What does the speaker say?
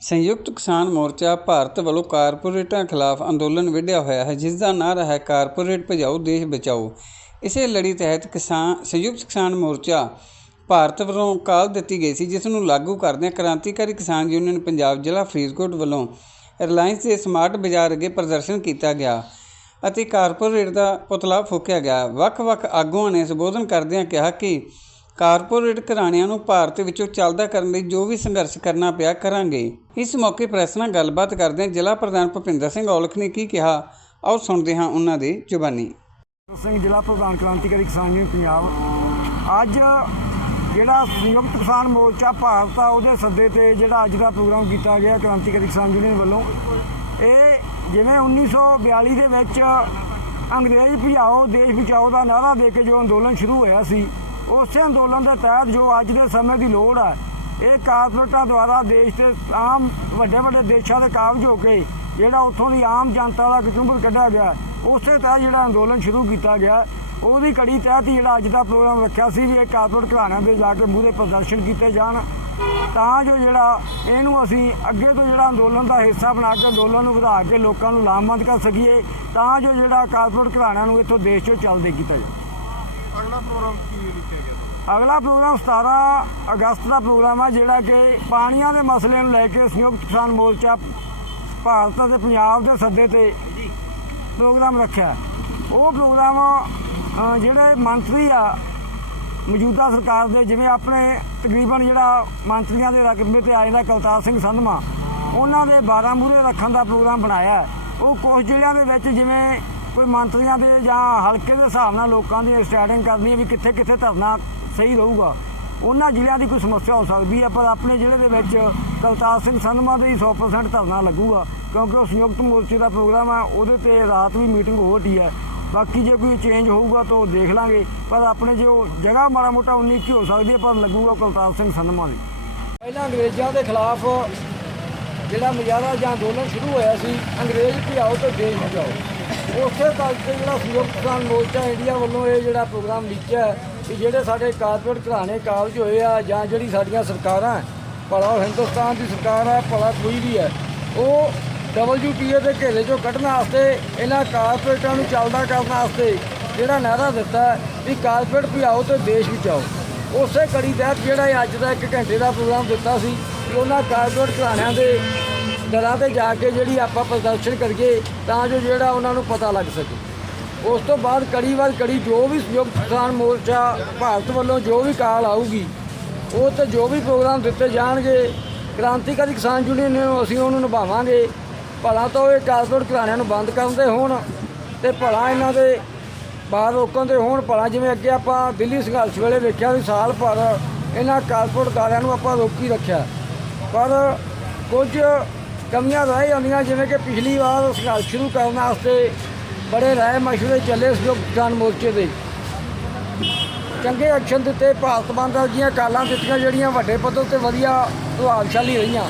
ਸੰਯੁਕਤ ਕਿਸਾਨ ਮੋਰਚਾ ਭਾਰਤ ਵੱਲੋਂ ਕਾਰਪੋਰੇਟਾਂ ਖਿਲਾਫ ਅੰਦੋਲਨ ਵਿੱਢਿਆ ਹੋਇਆ ਹੈ ਜਿਸ ਦਾ ਨਾਅਰਾ ਹੈ ਕਾਰਪੋਰੇਟ ਭਜਾਓ, ਦੇਸ਼ ਬਚਾਓ। ਇਸੇ ਲੜੀ ਤਹਿਤ ਕਿਸਾਨ, ਸੰਯੁਕਤ ਕਿਸਾਨ ਮੋਰਚਾ ਭਾਰਤ ਵੱਲੋਂ ਕਾਲ ਦਿੱਤੀ ਗਈ ਸੀ ਜਿਸ ਨੂੰ ਲਾਗੂ ਕਰਦਿਆਂ ਕ੍ਰਾਂਤੀਕਾਰੀ ਕਿਸਾਨ ਯੂਨੀਅਨ ਪੰਜਾਬ ਜ਼ਿਲ੍ਹਾ ਫਰੀਦਕੋਟ ਵੱਲੋਂ ਰਿਲਾਇੰਸ ਦੇ ਸਮਾਰਟ ਬਾਜ਼ਾਰ ਅੱਗੇ ਪ੍ਰਦਰਸ਼ਨ ਕੀਤਾ ਗਿਆ ਅਤੇ ਕਾਰਪੋਰੇਟ ਦਾ ਪੁਤਲਾ ਫੂਕਿਆ ਗਿਆ। ਵੱਖ-ਵੱਖ ਆਗੂਆਂ ਨੇ ਸੰਬੋਧਨ ਕਰਦਿਆਂ ਕਿਹਾ ਕਿ ਕਾਰਪੋਰੇਟ ਘਰਾਣਿਆਂ ਨੂੰ ਭਾਰਤ ਵਿੱਚੋਂ ਚੱਲਦਾ ਕਰਨ ਲਈ ਜੋ ਵੀ ਸੰਘਰਸ਼ ਕਰਨਾ ਪਿਆ ਕਰਾਂਗੇ। ਇਸ ਮੌਕੇ ਪ੍ਰੈਸ ਨਾਲ ਗੱਲਬਾਤ ਕਰਦਿਆਂ ਜ਼ਿਲ੍ਹਾ ਪ੍ਰਧਾਨ ਭੁਪਿੰਦਰ ਸਿੰਘ ਔਲਖ ਨੇ ਕੀ ਕਿਹਾ, ਆਓ ਸੁਣਦੇ ਹਾਂ ਉਹਨਾਂ ਦੀ ਜ਼ੁਬਾਨੀ। ਸਿੰਘ, ਜ਼ਿਲ੍ਹਾ ਪ੍ਰਧਾਨ ਕ੍ਰਾਂਤੀਕਾਰੀ ਕਿਸਾਨ ਯੂਨੀਅਨ ਪੰਜਾਬ। ਅੱਜ ਜਿਹੜਾ ਸੰਯੁਕਤ ਕਿਸਾਨ ਮੋਰਚਾ ਭਾਰਤ ਆ, ਉਹਦੇ ਸੱਦੇ ਤੇ ਜਿਹੜਾ ਅੱਜ ਦਾ ਪ੍ਰੋਗਰਾਮ ਕੀਤਾ ਗਿਆ ਕ੍ਰਾਂਤੀਕਾਰੀ ਕਿਸਾਨ ਯੂਨੀਅਨ ਵੱਲੋਂ, ਇਹ ਜਿਵੇਂ 1942 ਦੇ ਵਿੱਚ ਅੰਗਰੇਜ਼ ਭਜਾਓ, ਦੇਸ਼ ਬਚਾਓ ਦਾ ਨਾਅਰਾ ਦੇ ਕੇ ਜੋ ਅੰਦੋਲਨ ਸ਼ੁਰੂ ਹੋਇਆ ਸੀ ਉਸੇ ਅੰਦੋਲਨ ਦੇ ਤਹਿਤ ਜੋ ਅੱਜ ਦੇ ਸਮੇਂ ਦੀ ਲੋੜ ਹੈ, ਇਹ ਕਾਰਪੋਰੇਟਾਂ ਦੁਆਰਾ ਦੇਸ਼ ਦੇ ਆਮ ਵੱਡੇ ਵੱਡੇ ਦੇਸ਼ਾਂ ਦੇ ਕਾਬਜ ਹੋ ਕੇ ਜਿਹੜਾ ਉੱਥੋਂ ਦੀ ਆਮ ਜਨਤਾ ਦਾ ਕਚੁੰਬਰ ਕੱਢਿਆ ਗਿਆ, ਉਸੇ ਤਹਿਤ ਜਿਹੜਾ ਅੰਦੋਲਨ ਸ਼ੁਰੂ ਕੀਤਾ ਗਿਆ, ਉਹਦੀ ਕੜੀ ਤਹਿਤ ਹੀ ਜਿਹੜਾ ਅੱਜ ਦਾ ਪ੍ਰੋਗਰਾਮ ਰੱਖਿਆ ਸੀ ਵੀ ਇਹ ਕਾਰਪੋਰੇਟ ਘਰਾਣਿਆਂ ਦੇ ਜਾ ਕੇ ਮੂਹਰੇ ਪ੍ਰਦਰਸ਼ਨ ਕੀਤੇ ਜਾਣ। ਤਾਂ ਜੋ ਜਿਹੜਾ ਇਹਨੂੰ ਅਸੀਂ ਅੱਗੇ ਤੋਂ ਜਿਹੜਾ ਅੰਦੋਲਨ ਦਾ ਹਿੱਸਾ ਬਣਾ ਕੇ ਅੰਦੋਲਨ ਨੂੰ ਵਧਾ ਕੇ ਲੋਕਾਂ ਨੂੰ ਲਾਮਬੰਦ ਕਰ ਸਕੀਏ, ਤਾਂ ਜੋ ਜਿਹੜਾ ਕਾਰਪੋਰੇਟ ਘਰਾਣਿਆਂ ਨੂੰ ਇੱਥੋਂ ਦੇਸ਼ ਚੋਂ ਚੱਲਦੇ ਕੀਤਾ ਜਾਵੇ। ਅਗਲਾ ਪ੍ਰੋਗਰਾਮ ਕੀ ਲਿਖਿਆ ਗਿਆ? ਅਗਲਾ ਪ੍ਰੋਗਰਾਮ 17 ਅਗਸਤ ਦਾ ਪ੍ਰੋਗਰਾਮ ਹੈ ਜਿਹੜਾ ਕਿ ਪਾਣੀਆਂ ਦੇ ਮਸਲੇ ਨੂੰ ਲੈ ਕੇ ਸੰਯੁਕਤ ਕਿਸਾਨ ਮੋਰਚਾ ਭਾਰਤ ਅਤੇ ਪੰਜਾਬ ਦੇ ਸੱਦੇ ਤੇ ਪ੍ਰੋਗਰਾਮ ਰੱਖਿਆ ਉਹ ਪ੍ਰੋਗਰਾਮ ਜਿਹੜੇ ਮੰਤਰੀ ਆ ਮੌਜੂਦਾ ਸਰਕਾਰ ਦੇ ਜਿਵੇਂ ਆਪਣੇ ਤਕਰੀਬਨ ਜਿਹੜਾ ਮੰਤਰੀਆਂ ਦੇ ਰਕਬੇ ਤੇ ਆ ਜਾਂਦਾ ਕਲਤਾਰ ਸਿੰਘ ਸੰਧਮਾ ਉਹਨਾਂ ਦੇ 12 ਮੂਹਰੇ ਰੱਖਣ ਦਾ ਪ੍ਰੋਗਰਾਮ ਬਣਾਇਆ। ਉਹ ਕੁਝ ਜ਼ਿਲ੍ਹਿਆਂ ਦੇ ਵਿੱਚ ਜਿਵੇਂ ਕੋਈ ਮੰਤਰੀਆਂ ਦੇ ਜਾਂ ਹਲਕੇ ਦੇ ਹਿਸਾਬ ਨਾਲ ਲੋਕਾਂ ਦੀ ਸਟੈਟਿੰਗ ਕਰਨੀ ਹੈ ਵੀ ਕਿੱਥੇ ਕਿੱਥੇ ਧਰਨਾ ਸਹੀ ਰਹੂਗਾ। ਉਹਨਾਂ ਜ਼ਿਲ੍ਹਿਆਂ ਦੀ ਕੋਈ ਸਮੱਸਿਆ ਹੋ ਸਕਦੀ ਹੈ, ਪਰ ਆਪਣੇ ਜ਼ਿਲ੍ਹੇ ਦੇ ਵਿੱਚ ਕਲਤਾਰ ਸਿੰਘ ਸੰਧਮਾ ਦੇ ਹੀ 100% ਧਰਨਾ ਲੱਗੂਗਾ, ਕਿਉਂਕਿ ਉਹ ਸੰਯੁਕਤ ਮੋਰਚੇ ਦਾ ਪ੍ਰੋਗਰਾਮ ਹੈ, ਉਹਦੇ ਤੇ ਰਾਤ ਵੀ ਮੀਟਿੰਗ ਹੋ ਰਹੀ ਹੈ। ਬਾਕੀ ਜੇ ਕੋਈ ਚੇਂਜ ਹੋਊਗਾ ਤਾਂ ਉਹ ਦੇਖ ਲਾਂਗੇ, ਪਰ ਆਪਣੇ ਜੋ ਜਗ੍ਹਾ ਮਾੜਾ ਮੋਟਾ 19 ਕੀ ਹੋ ਸਕਦੀ ਹੈ, ਪਰ ਲੱਗੂਗਾ ਕਲਤਾਰ ਸਿੰਘ ਸੰਧਮਾ ਦੀ। ਪਹਿਲਾਂ ਅੰਗਰੇਜ਼ਾਂ ਦੇ ਖਿਲਾਫ ਜਿਹੜਾ ਮੁਜ਼ਾਹਰਾ ਜਾਂ ਅੰਦੋਲਨ ਸ਼ੁਰੂ ਹੋਇਆ ਸੀ, ਅੰਗਰੇਜ਼ ਭਜਾਓ ਤੇ ਦੇਸ਼ ਬਚਾਓ ਉਸੇ ਤੱਕ ਤੇ ਜਿਹੜਾ ਸੰਯੁਕਤ ਕਿਸਾਨ ਮੋਰਚਾ ਇੰਡੀਆ ਵੱਲੋਂ ਇਹ ਜਿਹੜਾ ਪ੍ਰੋਗਰਾਮ ਲਿਖਿਆ ਹੈ ਕਿ ਜਿਹੜੇ ਸਾਡੇ ਕਾਰਪੋਰੇਟ ਘਰਾਣੇ ਕਾਲਜ ਹੋਏ ਆ ਜਾਂ ਜਿਹੜੀ ਸਾਡੀਆਂ ਸਰਕਾਰਾਂ ਭਲਾ ਉਹ ਹਿੰਦੁਸਤਾਨ ਦੀ ਸਰਕਾਰ ਹੈ, ਭਲਾ ਕੋਈ ਵੀ ਹੈ, ਉਹ WTA ਦੇ ਘੇਰੇ ਚੋਂ ਕੱਢਣ ਵਾਸਤੇ, ਇਹਨਾਂ ਕਾਰਪੋਰੇਟਾਂ ਨੂੰ ਚੱਲਦਾ ਕਰਨ ਵਾਸਤੇ ਜਿਹੜਾ ਨਾਅਰਾ ਦਿੱਤਾ ਵੀ ਕਾਰਪੋਰੇਟ ਵੀ ਆਓ ਤੇ ਦੇਸ਼ ਬਚਾਓ ਉਸੇ ਕੜੀ ਤਹਿਤ ਜਿਹੜਾ ਇਹ ਅੱਜ ਦਾ 1 ਘੰਟੇ ਦਾ ਪ੍ਰੋਗਰਾਮ ਦਿੱਤਾ ਸੀ ਉਹਨਾਂ ਕਾਰਪੋਰੇਟ ਘਰਾਣਿਆਂ ਦੇ ਦਰਾਂ ਤੇ ਜਾ ਕੇ ਜਿਹੜੀ ਆਪਾਂ ਪ੍ਰਦਰਸ਼ਨ ਕਰੀਏ ਤਾਂ ਜੋ ਜਿਹੜਾ ਉਹਨਾਂ ਨੂੰ ਪਤਾ ਲੱਗ ਸਕੇ। ਉਸ ਤੋਂ ਬਾਅਦ ਕੜੀ ਵਾਰ ਕੜੀ ਜੋ ਵੀ ਸੰਯੁਕਤ ਕਿਸਾਨ ਮੋਰਚਾ ਭਾਰਤ ਵੱਲੋਂ ਜੋ ਵੀ ਕਾਲ ਆਊਗੀ, ਉਹ ਤੇ ਜੋ ਵੀ ਪ੍ਰੋਗਰਾਮ ਦਿੱਤੇ ਜਾਣਗੇ, ਕ੍ਰਾਂਤੀਕਾਰੀ ਕਿਸਾਨ ਯੂਨੀਅਨ ਨੂੰ ਅਸੀਂ ਉਹਨੂੰ ਨਿਭਾਵਾਂਗੇ। ਭਲਾ ਤਾਂ ਇਹ ਕਾਰਪੋਰੇਟ ਘਰਾਣਿਆਂ ਨੂੰ ਬੰਦ ਕਰਨ ਦੇ ਹੋਣ ਤੇ ਭਲਾ ਇਹਨਾਂ ਦੇ ਬਾਹਰ ਰੋਕਣ ਦੇ ਹੋਣ, ਭਲਾ ਜਿਵੇਂ ਅੱਗੇ ਆਪਾਂ ਦਿੱਲੀ ਸੰਘਰਸ਼ ਵੇਲੇ ਵੇਖਿਆ ਵੀ ਸਾਲ ਭਰ ਇਹਨਾਂ ਕਾਰਪੋਰੇਟ ਅਦਾਰਿਆਂ ਨੂੰ ਆਪਾਂ ਰੋਕੀ ਰੱਖਿਆ। ਪਰ ਕੁਝ ਕਮੀਆਂ ਰਹਿ ਜਾਂਦੀਆਂ ਜਿਵੇਂ ਕਿ ਪਿਛਲੀ ਵਾਰ ਸੰਘਰਸ਼ ਸ਼ੁਰੂ ਕਰਨ ਵਾਸਤੇ ਬੜੇ ਰਾਏ ਮਸ਼ਵਰੇ ਚੱਲੇ ਸੰਯੁਕਤ ਕਿਸਾਨ ਮੋਰਚੇ ਦੇ। ਚੰਗੇ ਐਕਸ਼ਨ ਦਿੱਤੇ, ਭਾਰਤ ਬੰਦ ਦੀਆਂ ਕਾਲਾਂ ਦਿੱਤੀਆਂ, ਜਿਹੜੀਆਂ ਵੱਡੇ ਪੱਧਰ ਤੇ ਵਧੀਆ ਪ੍ਰਭਾਵਸ਼ਾਲੀ ਰਹੀਆਂ।